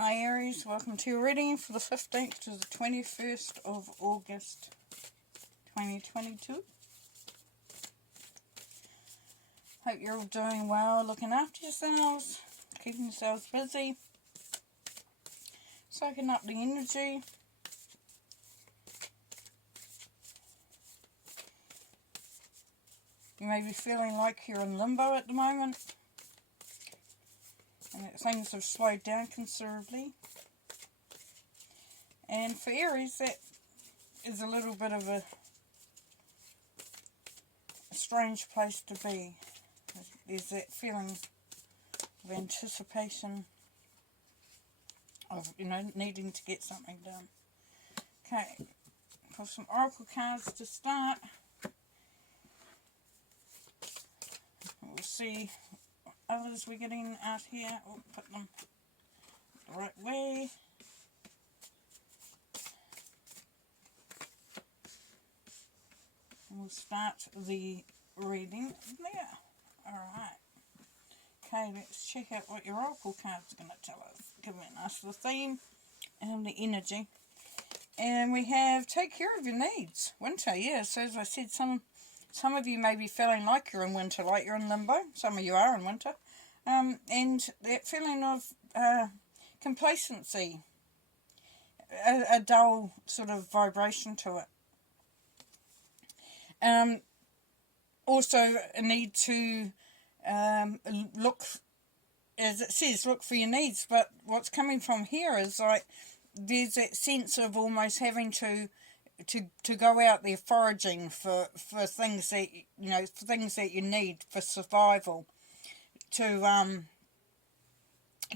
Hi Aries, welcome to your reading for the 15th to the 21st of August 2022. Hope you're all doing well, looking after yourselves, keeping yourselves busy, soaking up the energy. You may be feeling like you're in limbo at the moment, and that things have slowed down considerably. And for Aries, that is a little bit of a strange place to be. There's that feeling of anticipation of, needing to get something done. Okay, for some oracle cards to start. We'll see what others we're getting out here. We'll put them the right way. And we'll start the reading there. Alright. Okay, let's check out what your oracle cards are going to tell us. Giving us the theme and the energy. And we have take care of your needs. Winter, yeah. So as I said, some of you may be feeling like you're in winter, like you're in limbo. Some of you are in winter. And that feeling of complacency, a dull sort of vibration to it. Also a need to look, as it says, look for your needs. But what's coming from here is like there's that sense of almost having to go out there foraging for things that you need for survival, to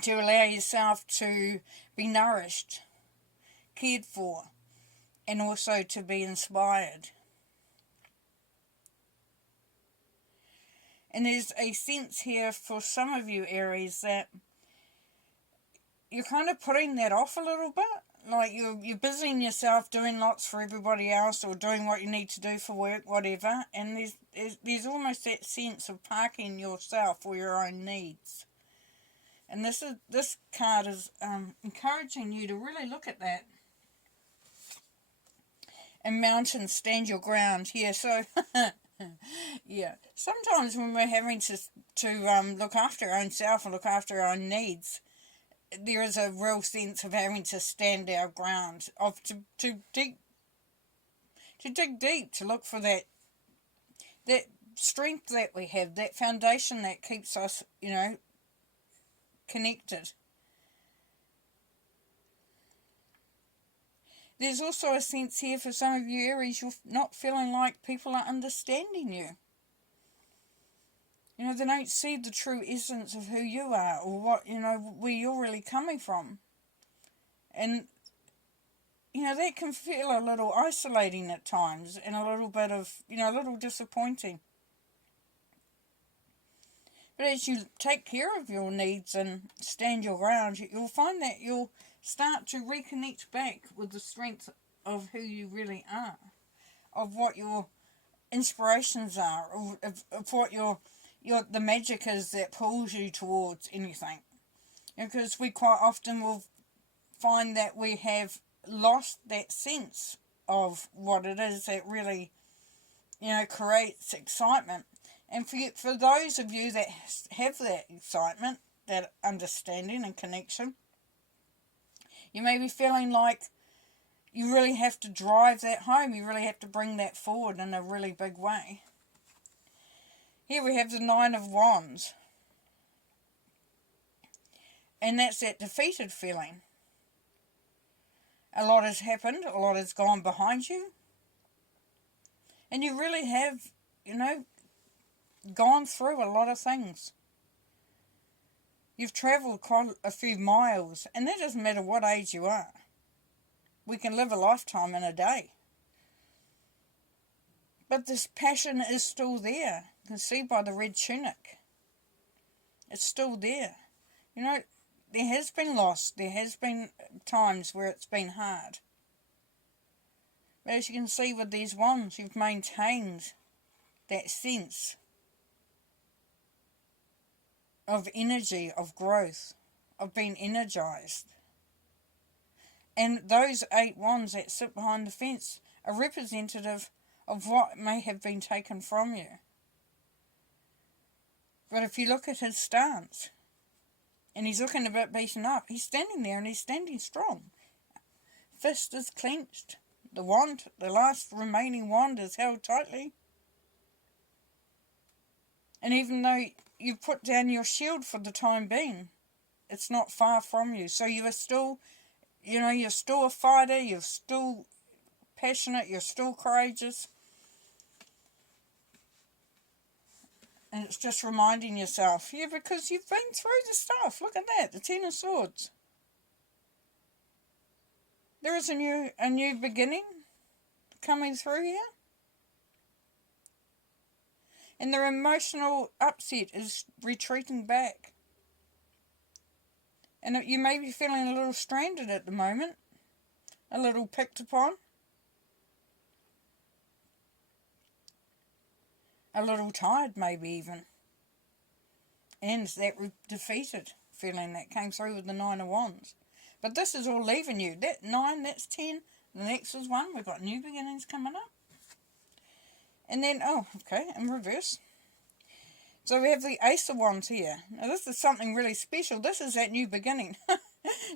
allow yourself to be nourished, cared for, and also to be inspired. And there's a sense here for some of you, Aries, that you're kind of putting that off a little bit. Like you're busying yourself doing lots for everybody else, or doing what you need to do for work, whatever. And there's almost that sense of parking yourself for your own needs. And this card is encouraging you to really look at that. And mountains, stand your ground. Yeah, so yeah. Sometimes when we're having to look after our own self and look after our own needs, there is a real sense of having to stand our ground, of to dig deep, to look for that strength that we have, that foundation that keeps us, connected. There's also a sense here for some of you, Aries, you're not feeling like people are understanding you. They don't see the true essence of who you are, or what, where you're really coming from. And, that can feel a little isolating at times, and a little bit of, a little disappointing. But as you take care of your needs and stand your ground, you'll find that you'll start to reconnect back with the strength of who you really are, of what your inspirations are, of what the magic is that pulls you towards anything. Because we quite often will find that we have lost that sense of what it is that really, creates excitement. And for those of you that have that excitement, that understanding and connection, you may be feeling like you really have to drive that home. You really have to bring that forward in a really big way. Here we have the Nine of Wands. And that's that defeated feeling. A lot has happened. A lot has gone behind you. And you really have, gone through a lot of things. You've travelled quite a few miles. And that doesn't matter what age you are. We can live a lifetime in a day. But this passion is still there. You can see by the red tunic. It's still there. There has been loss. There has been times where it's been hard. But as you can see with these wands, you've maintained that sense of energy, of growth, of being energized. And those 8 wands that sit behind the fence are representative of what may have been taken from you. But if you look at his stance, and he's looking a bit beaten up, he's standing there and he's standing strong. Fist is clenched. The wand, the last remaining wand, is held tightly. And even though you've put down your shield for the time being, it's not far from you. So you are still, you're still a fighter, you're still passionate, you're still courageous. And it's just reminding yourself, yeah, because you've been through the stuff. Look at that, the 10 of Swords. There is a new beginning coming through here. And their emotional upset is retreating back. And you may be feeling a little stranded at the moment. A little picked upon. A little tired maybe even. And that defeated feeling that came through with the 9 of Wands. But this is all leaving you. That 9, that's 10. The next is 1. We've got new beginnings coming up. And then, in reverse. So we have the Ace of Wands here. Now this is something really special. This is that new beginning.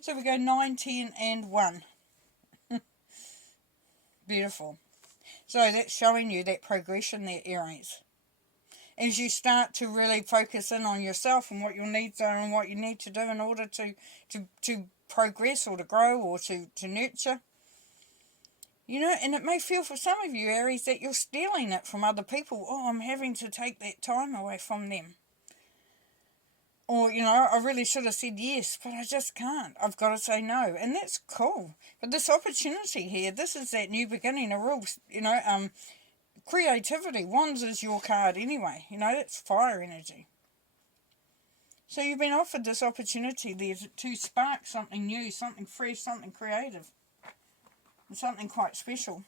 So we go 9, 10 and 1. Beautiful. So that's showing you that progression there, Aries. As you start to really focus in on yourself and what your needs are and what you need to do in order to progress or to grow or to nurture. And it may feel for some of you, Aries, that you're stealing it from other people. Oh, I'm having to take that time away from them. Or, I really should have said yes, but I just can't. I've got to say no. And that's cool. But this opportunity here, this is that new beginning, a real, creativity. Wands is your card anyway. That's fire energy. So you've been offered this opportunity there to spark something new, something fresh, something creative. And something quite special.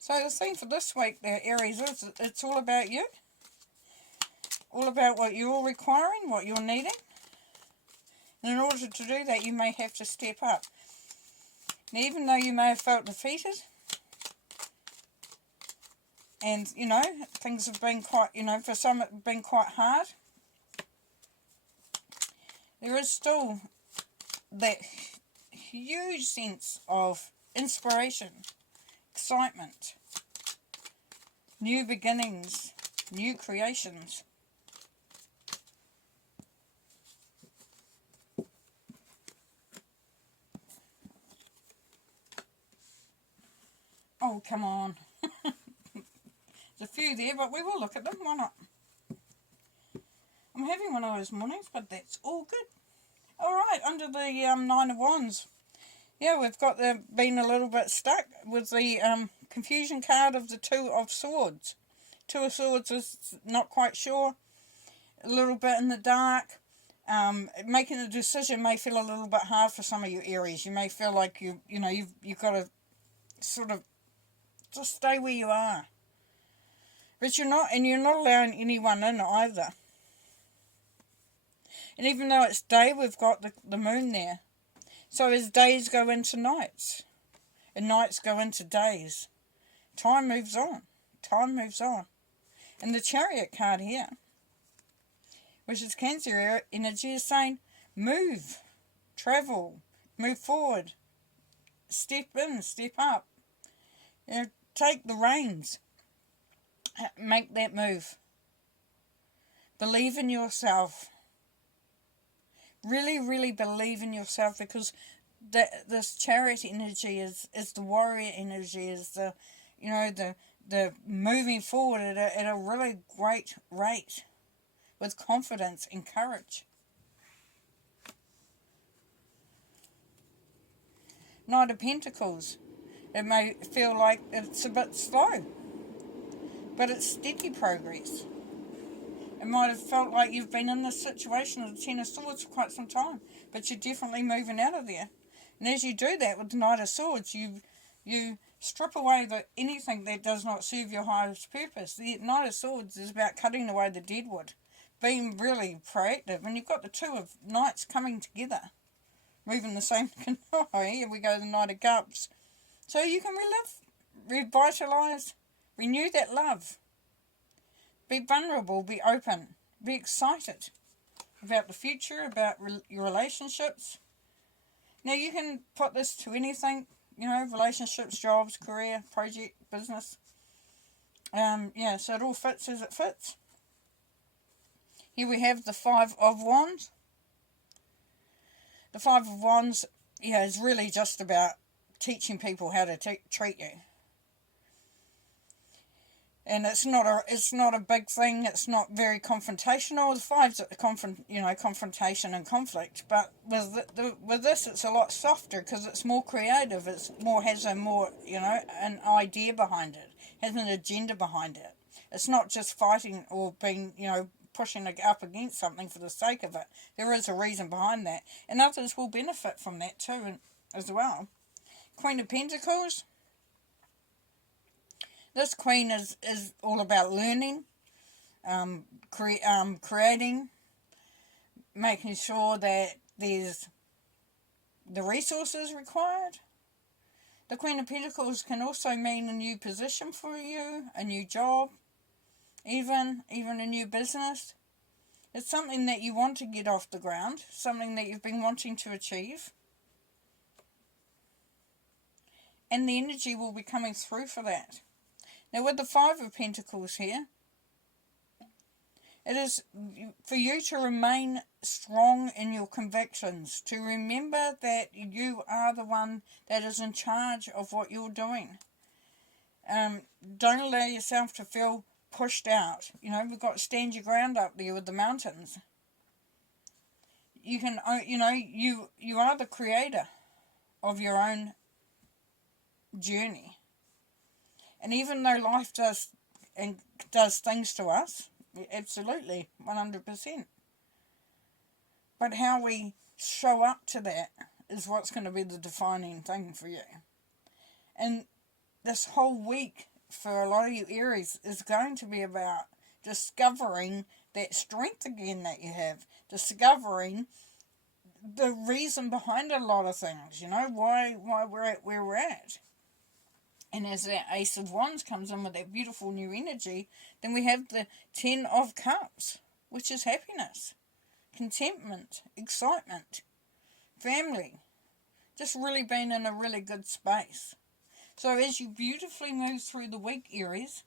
So the theme for this week there, Aries, is it's all about you. All about what you're requiring, what you're needing. And in order to do that, you may have to step up. Now, even though you may have felt defeated, and, things have been quite, for some it have been quite hard, there is still that huge sense of inspiration, excitement, new beginnings, new creations. Oh, come on. There's a few there, but we will look at them. Why not? I'm having one of those mornings, but that's all good. All right, under the 9 of Wands. Yeah, we've got been a little bit stuck with the confusion card of the 2 of Swords. 2 of Swords is not quite sure. A little bit in the dark. Making a decision may feel a little bit hard for some of you Aries. You may feel like you've got to sort of just stay where you are. But you're not allowing anyone in either. And even though it's day, we've got the moon there. So as days go into nights, and nights go into days, time moves on. Time moves on. And the Chariot card here, which is Cancer energy, is saying move, travel, move forward, step in, step up. Take the reins. Make that move. Believe in yourself. Really, really believe in yourself, because this Chariot energy is the warrior energy, is the moving forward at a really great rate with confidence and courage. Knight of Pentacles. It may feel like it's a bit slow, but it's steady progress. It might have felt like you've been in this situation of the 10 of Swords for quite some time, but you're definitely moving out of there. And as you do that with the Knight of Swords, you You strip away anything that does not serve your highest purpose. The Knight of Swords is about cutting away the dead wood, being really proactive. And you've got the two of Knights coming together, moving the same canoe. Here we go, the Knight of Cups. So you can relive, revitalise, renew that love. Be vulnerable, be open, be excited about the future, about your relationships. Now you can put this to anything, you know, relationships, jobs, career, project, business. Yeah, so it all fits as it fits. Here we have the Five of Wands. The Five of Wands, yeah, is really just about teaching people how to treat you. And it's not a big thing. It's not very confrontational. The fives are confrontation and conflict. But with this, it's a lot softer because it's more creative. It's has a more an idea behind it. Has an agenda behind it. It's not just fighting or being pushing up against something for the sake of it. There is a reason behind that, and others will benefit from that too, as well. Queen of Pentacles. This Queen is all about learning, creating, making sure that there's the resources required. The Queen of Pentacles can also mean a new position for you, a new job, even a new business. It's something that you want to get off the ground, something that you've been wanting to achieve. And the energy will be coming through for that. Now with the Five of Pentacles here, it is for you to remain strong in your convictions, to remember that you are the one that is in charge of what you're doing. Don't allow yourself to feel pushed out. We've got stand your ground up there with the mountains. You can, you are the creator of your own journey. And even though life does things to us, absolutely, 100%. But how we show up to that is what's going to be the defining thing for you. And this whole week, for a lot of you Aries, is going to be about discovering that strength again that you have. Discovering the reason behind a lot of things, why we're at where we're at. And as that Ace of Wands comes in with that beautiful new energy, then we have the Ten of Cups, which is happiness, contentment, excitement, family. Just really being in a really good space. So as you beautifully move through the week, Aries,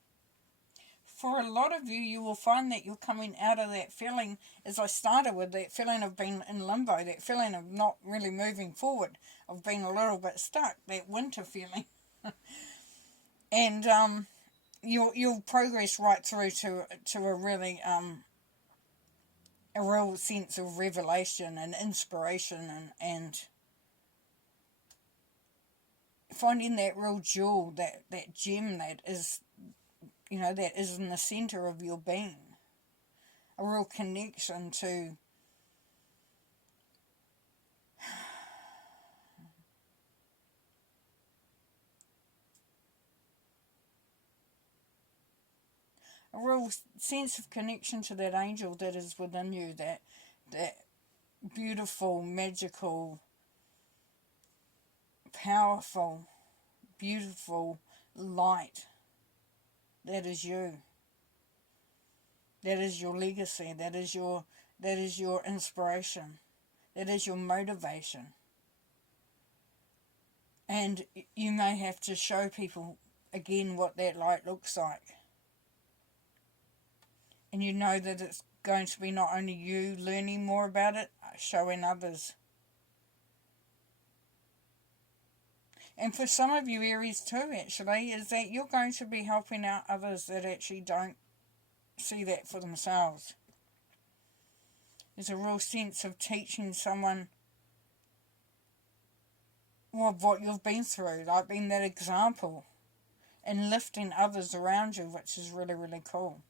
for a lot of you, you will find that you're coming out of that feeling, as I started with, that feeling of being in limbo, that feeling of not really moving forward, of being a little bit stuck, that winter feeling. And you'll progress right through to a really a real sense of revelation and inspiration and finding that real jewel, that gem that is that is in the center of your being. A real connection to a real sense of connection to that angel that is within you, that beautiful, magical, powerful, beautiful light that is you. That is your legacy. That is your inspiration. That is your motivation. And you may have to show people again what that light looks like. And you know that it's going to be not only you learning more about it, showing others. And for some of you Aries too, actually, is that you're going to be helping out others that actually don't see that for themselves. There's a real sense of teaching someone of what you've been through, like being that example, and lifting others around you, which is really, really cool.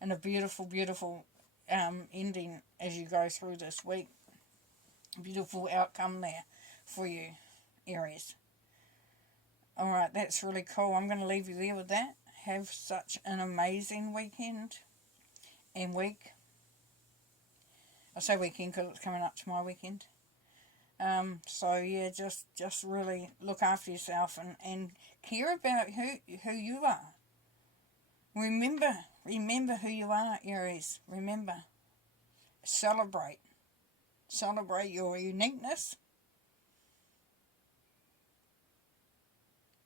And a beautiful, beautiful ending as you go through this week. Beautiful outcome there for you, Aries. Alright, that's really cool. I'm going to leave you there with that. Have such an amazing weekend and week. I say weekend because it's coming up to my weekend. So yeah, just really look after yourself and care about who you are. Remember who you are, Aries. Remember. Celebrate your uniqueness.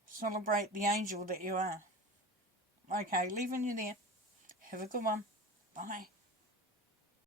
Celebrate the angel that you are. Okay, leaving you there. Have a good one. Bye.